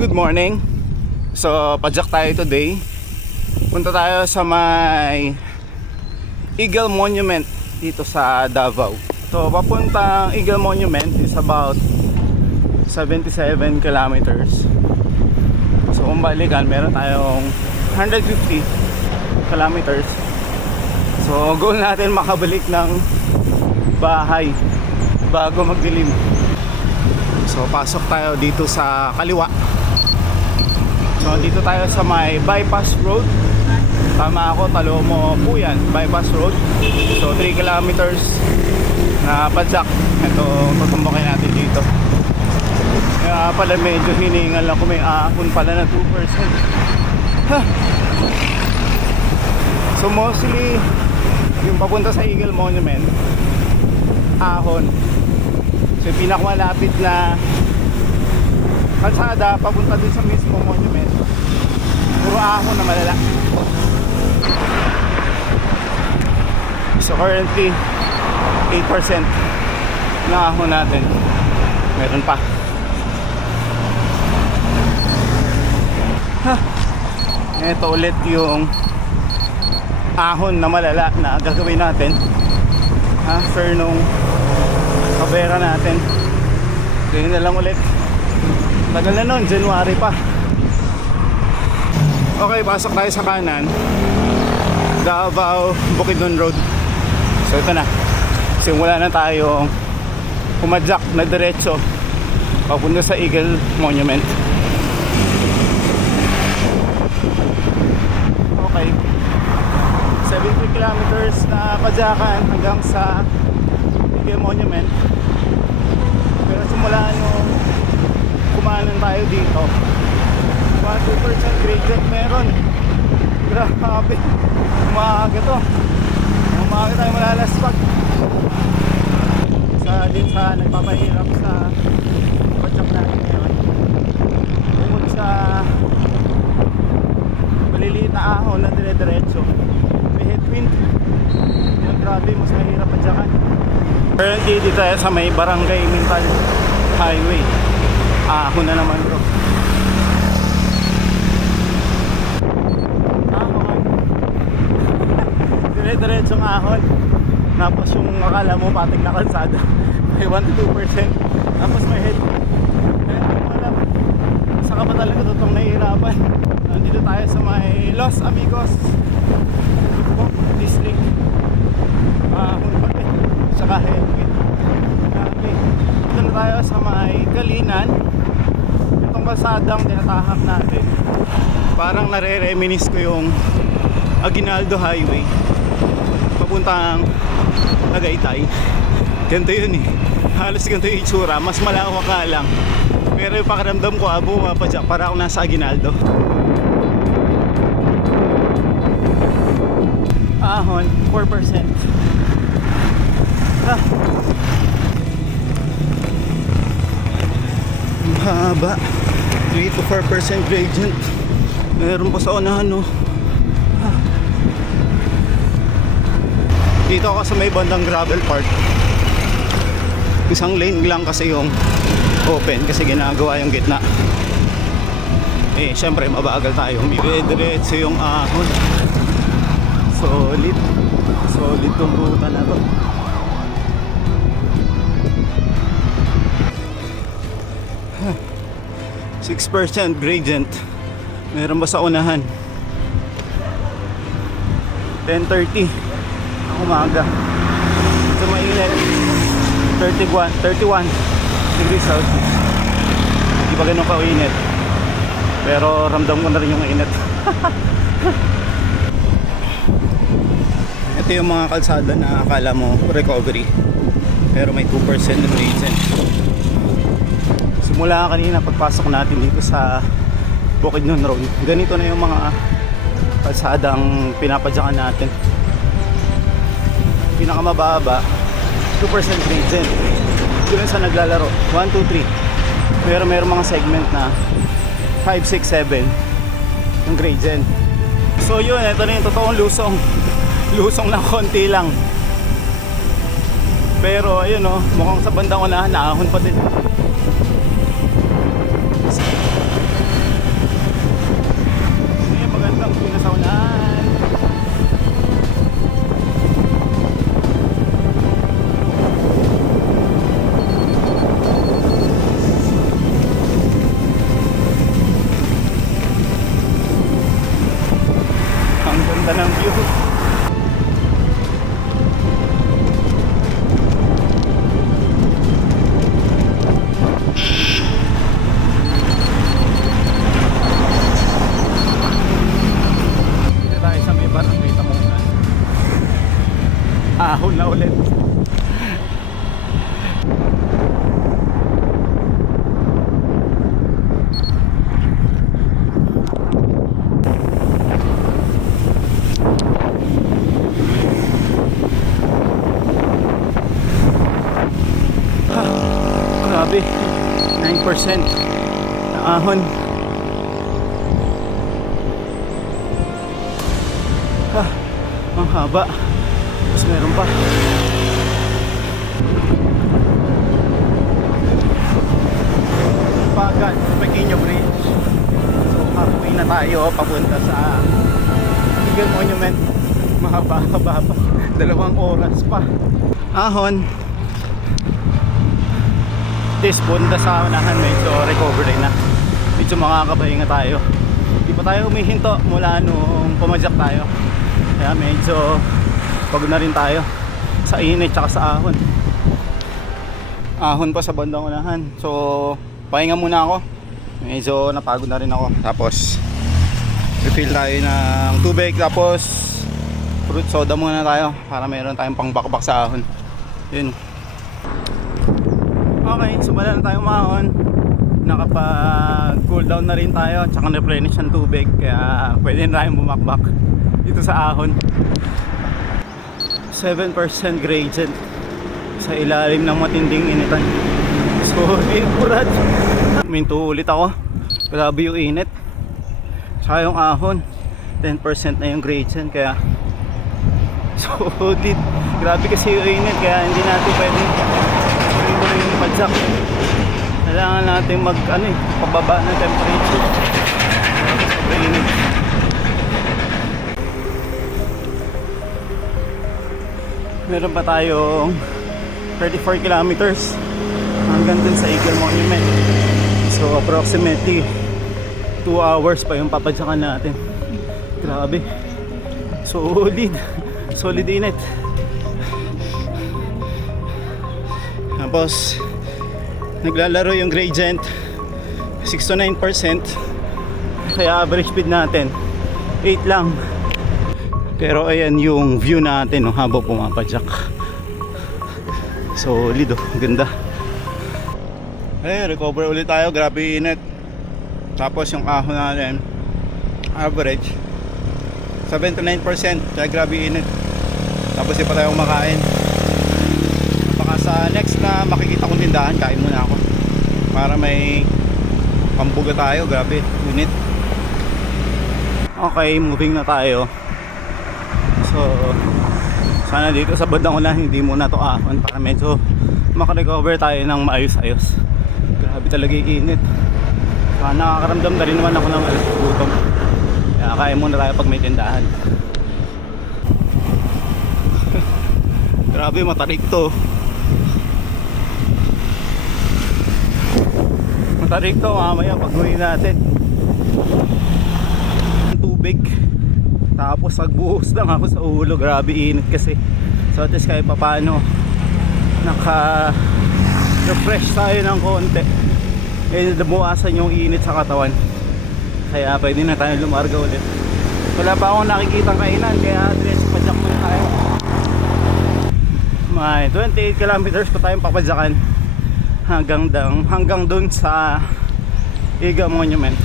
Good morning. So, padjak tayo today. Punta tayo sa may Eagle Monument dito sa Davao. So, papuntang Eagle Monument is about 77 kilometers. So, kung balikan, meron tayong 150 kilometers. So, goal natin makabalik ng bahay bago magdilim. So, pasok tayo dito sa kaliwa. So, dito tayo sa may bypass road. Tama ako, Talomo po yan, bypass road. So, 3 kilometers na padjak. Ito, tutumbakin natin dito. Kaya pala medyo hiningal ako, may ahon pala na 2%. So, mostly yung papunta sa Eagle Monument, ahon. So, yung pinakamalapit na kalsada papunta din sa mismo monument, puro ahon na malala. So currently 8% na ahon natin. Meron pa. Ito ulit yung ahon na malala na gagawin natin after nung kabera natin. Ganyan na lang ulit. Tagal na nun, January pa. Okay, pasok tayo sa kanan, Davao, Bukidnon Road. So ito na, simula na tayong pumadjak na diretso papunta sa Eagle Monument. Okay, 70 kilometers na padjakan hanggang sa Eagle Monument. Pero simula nung kumanan tayo dito, 1-2% gradient meron. Grabe, umaga to. Umaga tayo malalaspag. Isa din sa nagpapahirap sa padjak natin ngayon. Bukod sa maliliit na ahon na dire-diretso, may headwind. Yung grabe, mas mahirap padjakan. Currently dito tayo sa may Barangay Mintal Highway. Ahon na naman bro. Ahon. Dire-diretsong ahon. Tapos yung akala mo patig na kalsada, may 1-2%. Tapos may head. Kaya hindi mo alam, saka ba talaga totoong nahihirapan. Nandito tayo sa may Los Amigos District. Ahon pa din. Saka headwind. Dito na tayo sa may Kalinan. Itong kalsadang tinatahak natin, parang nare-reminis ko yung Aguinaldo Highway papuntang Tagaytay. Ganito yun eh, halos ganito yung itsura, mas malawak ka lang. Pero yung pakiramdam ko, bumapadyak para ako nasa Aguinaldo. Ahon, 4%. Haba, 3-4% gradient. Meron pa sa unahan, no? Dito ako sa may bandang gravel park. Isang lane lang kasi yung open, kasi ginagawa yung gitna. Eh, syempre mabagal tayo. Diretso yung ahon. Solid. Solid tong ruta na to. 6% gradient. Meron ba sa unahan? 10:30 ang umaga. Sa mainit, 31 degrees Celsius. Hindi pa ganun ka-init, pero ramdam ko na rin yung init. Ito yung mga kalsada na akala mo recovery, pero may 2% na gradient. Mula kanina pagpasok natin dito sa Bukidnon Road, ganito na yung mga kalsadang pinapadyakan natin. Pinakamababa 2% gradient. Doon sa naglalaro 1, 2, 3. Pero mayroong mga segment na 5, 6, 7 yung gradient. So yun, ito na yung totoong lusong. Lusong ng konti lang. Pero ayun oh, mukhang sa bandang unahan naahon pa din. na ahon. Ang haba. Mas meron pa. Pagan, Pequeño Bridge. So halfway na tayo papunta sa Eagle Monument. Mahaba-haba pa. 2 oras pa. Ahon. This punta sa unahan, medyo recovery na. Medyo makakapahinga tayo. Hindi pa tayo humihinto mula nung pumadyak tayo. Kaya medyo pagod na rin tayo sa init tsaka sa ahon. Ahon pa sa bandang unahan. So pahinga muna ako. Medyo napagod na rin ako. Tapos refill tayo ng tubig. Tapos fruit soda muna tayo para meron tayong pangbakbak sa ahon. Yun. Okay, sumala na tayo mahon. Nakapag cool down na rin tayo. Tsaka replenish ng tubig. Kaya pwede na tayong bumakbak dito sa ahon. 7% gradient sa ilalim ng matinding initan. So, inurat. Minto ulit ako. Grabe yung init. Tsaka yung ahon 10% na yung gradient. Kaya solid. Grabe kasi yung init. Kaya hindi natin pwede yung padyak. Kailangan natin pababa ng temperature. Sobrang init. Meron pa tayong 34 kilometers hanggang dun sa Eagle Monument. So approximately 2 hours pa yung papadyakan natin. Grabe. Solid. Solid init. Tapos naglalaro yung gradient 6 to 9%. Kaya average speed natin 8 lang. Pero ayan yung view natin habang pumapadyak. Solid, ganda. Recover ulit tayo. Grabe init. Tapos yung ahon natin average 7 to 9%. Kaya grabe init. Tapos di pa tayo kumakain. Baka sa next na makikita kong tindahan, kain muna ako para may pambuga tayo. Grabe init. Okay, moving na tayo. So sana dito sa bandang unahan hindi muna to ahon para medyo makarecover tayo ng maayos-ayos. Grabe talaga yung init. Saka nakakaramdam na rin naman ako ng gutom. Kaya kain muna tayo pag may tindahan. Grabe, matarik to. Matarik to mamaya pag uwi natin. Tubig. Tapos nagbuhos lang ako sa ulo. Grabe init kasi. So at least kahit paano naka-refresh tayo ng konti. Eh nabuwasan yung init sa katawan. Kaya pwede na tayo lumarga ulit. Wala pa akong nakikitang kainan. Kaya diretso padyak muna tayo. May 28 kilometers pa tayong papadyakan hanggang dun sa Eagle Monument.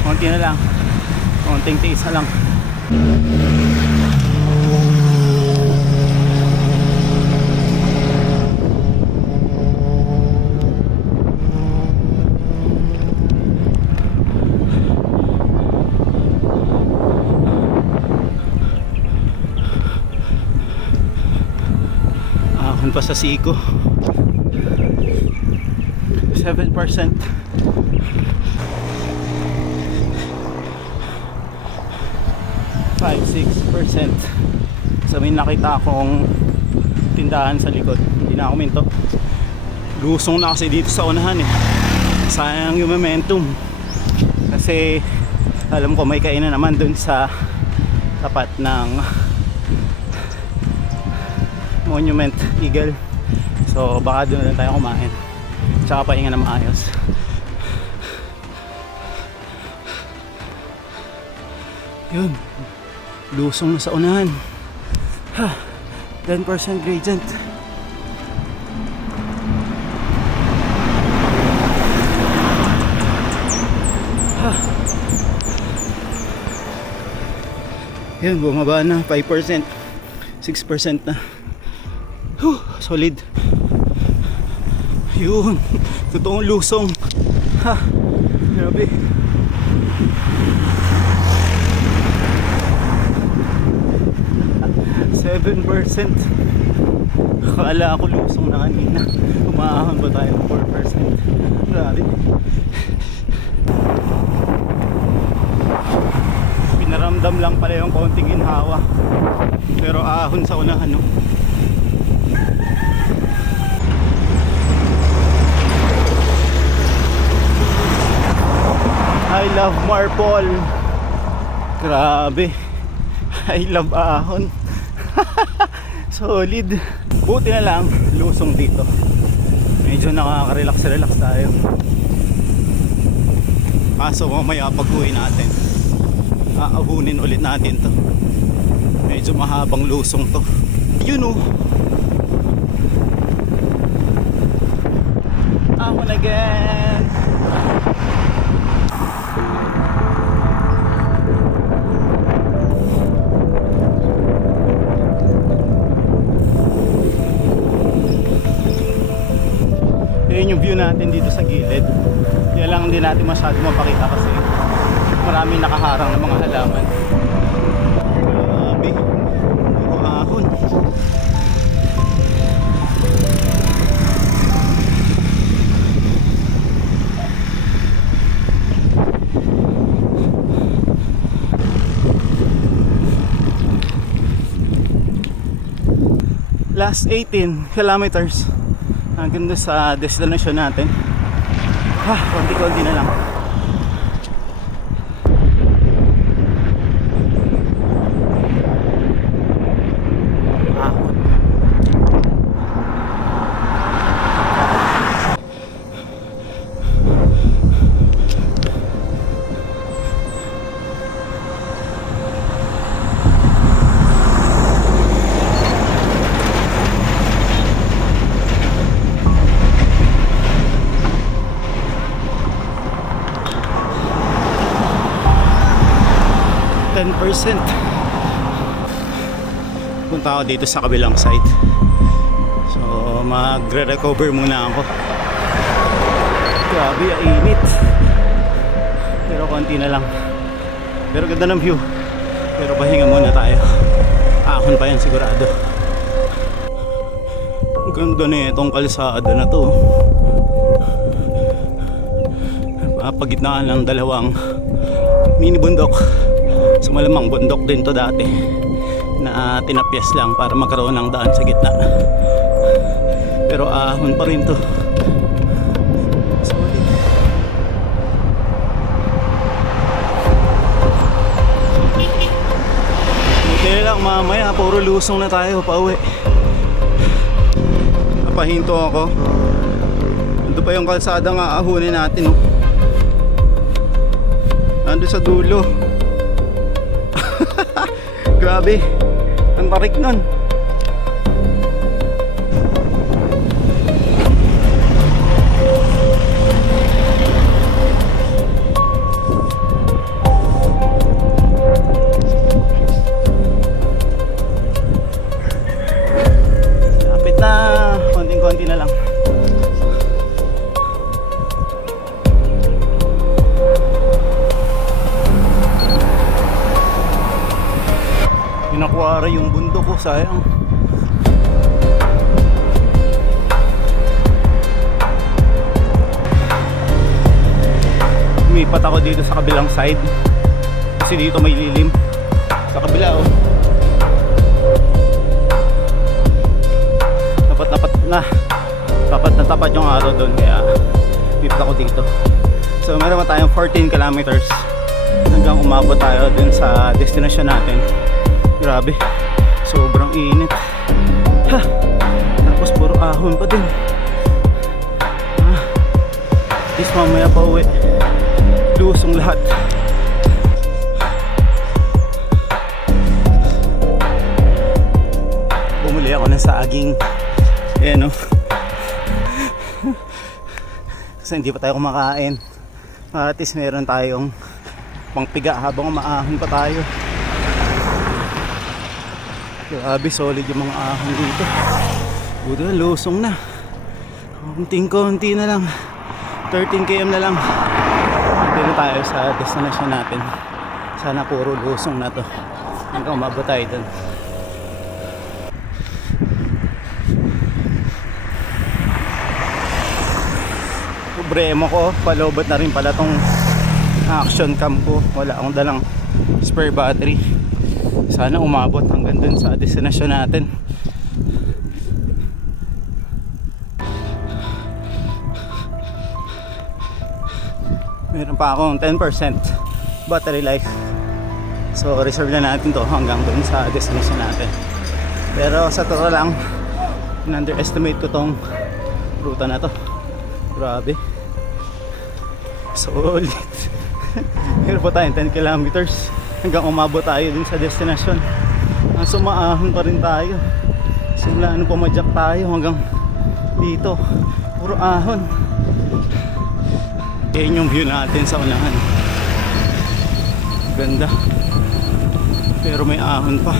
Konti na lang. Konting tiis na lang. Ahon pa sa siko. 7%. 5-6%. So may nakita akong tindahan sa likod. Hindi na ako minto. Lusong na kasi dito sa unahan eh. Sayang yung momentum. Kasi alam ko may kainan naman dun sa tapat ng Monument Eagle. So baka dun na lang tayo kumain. Tsaka pahinga na maayos. Yun. Lusong na sa unahan. 10% gradient. Yun, bumaba na 5%. 6% na. Solid. Yun, totoong lusong. Ha, grabe. Seven %. Akala ko lusong na kanina. Umahon ba tayo ng 4%? Grabe. Pinaramdam lang pala yung konting ginhawa. Pero ahon sa unahan, no? I love Marpol. Grabe. I love ahon. Solid. Buti na lang lusong dito. Medyo nakaka-relax tayo. Kaso mamaya pag-uwi natin, aabunin ulit natin to. Medyo mahabang lusong to. Yun oh. Ahon again. Yun yung view natin dito sa gilid. Kaya lang hindi natin masyado mapakita kasi maraming nakaharang ng mga halaman. Grabe, puro ahon. Last 18 kilometers hanggang doon sa destination natin. Konti-konti na lang. Punta ako dito sa kabilang side. So magre-recover muna ako. Grabe, init. Pero konti na lang. Pero ganda ng view. Pero pahinga muna tayo. Ahon pa yan sigurado. Ganda na itong kalsada na to. Pagitnaan ng dalawang mini bundok. So malamang bundok din to dati na tinapyas lang para magkaroon ng daan sa gitna. Pero ahon pa rin to. Sorry. Hindi lang mamaya puro lusong na tayo pauwi. Napahinto ako. Ando pa yung kalsada nga ahunin natin, oh. Ando sa dulo. Grabe, ang tarik nun. Lapit na, konting-konti na lang. Pinakuwara yung bundok ko, sayang. Lumipat ako dito sa kabilang side kasi dito may lilim. Sa kabila, oh. Tapat yung araw doon, kaya lipat ako dito. So meron pa tayong 14 kilometers hanggang umabot tayo dun sa destination natin. Grabe, sobrang init. Ha! Tapos puro ahon pa din. At least mamaya pa uwi, lusong lahat. Bumuli ako ng saging. Ayan, oh. Kasi hindi pa tayo kumakain. At least meron tayong pangpiga habang umaahon pa tayo. Grabe, solid yung mga ahon dito. Buti na, lusong na. Konting-konti na lang. 13 km na lang. Dito tayo sa destination natin. Sana puro lusong na to. Hanggang umabot tayo dun. Problema ko, palobot na rin pala tong action cam ko. Wala akong dalang spare battery. Sana umabot hanggang dun sa destination natin. Meron pa akong 10% battery life. So reserve na natin to hanggang dun sa destination natin. Pero sa totoo lang, underestimate ko tong ruta na to. Grabe. Solid. Meron pa tayong 10 kilometers hanggang umabot tayo dun sa destination. Sumaahon pa rin tayo. Simula ano pumadyak tayo hanggang dito. Puro ahon. Yan yung view natin sa unahan. Ganda. Pero may ahon pa.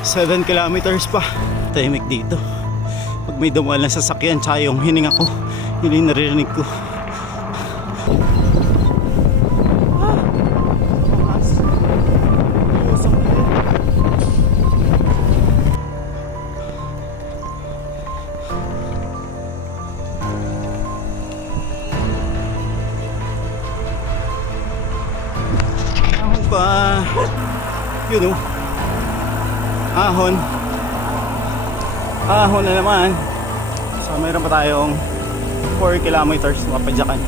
Seven kilometers pa. Tahimik dito. Pag may dumaan na sasakyan tsaka yung hininga ko, yun yung naririnig ko. Ahon pa. Yun o. Ahon. Ahon na naman. So mayroon pa tayong 4 kilometers mapadyakan.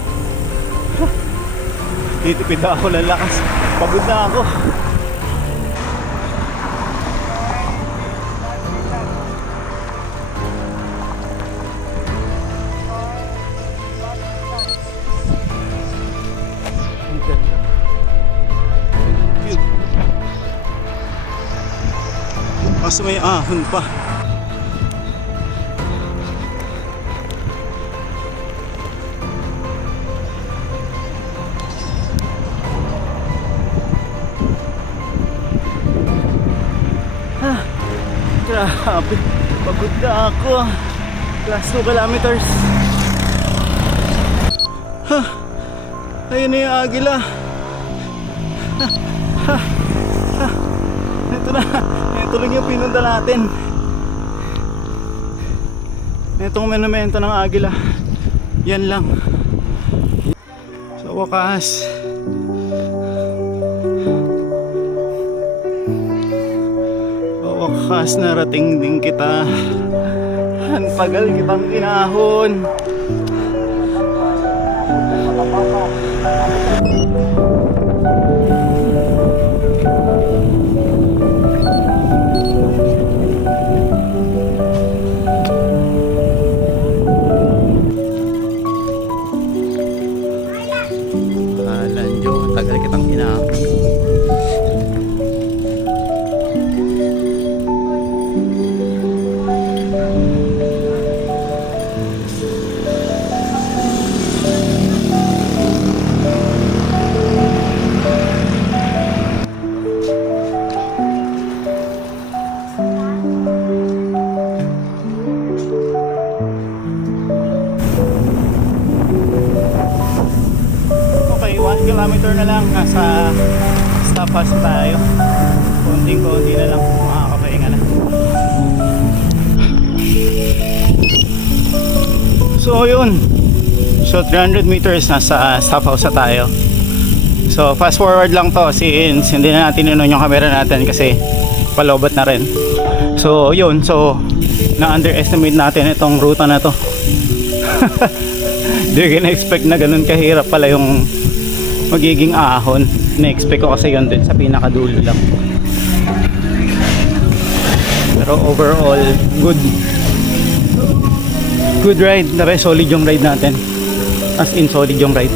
Titipid ako ng lakas. Pagod na ako. Kaso may ahon pa. Grabe, pagod na ako. Plus 2 kilometers. Ayun na yung agila. Ito na. Ito lang yung pinunda natin. Itong monumento ng agila. Yan lang. Sa wakas, narating din kita. Ang tagal kitang inahon. Alan nyo, tagal kitang inahon. Okay, 1 kilometer na lang, nasa stop pass tayo. Konting-konti na lang, makakapahinga na. So yun, so 300 meters nasa stop house na tayo. So fast forward lang to since hindi na natin inon yung camera natin kasi palobot na rin. So yun, so na-underestimate natin itong ruta na to. Hindi ko na-expect na ganun kahirap pala yung magiging ahon. Na-expect ko kasi yun din sa pinakadulo lang. Pero overall, good ride. Solid yung ride natin. As in solid yung ride.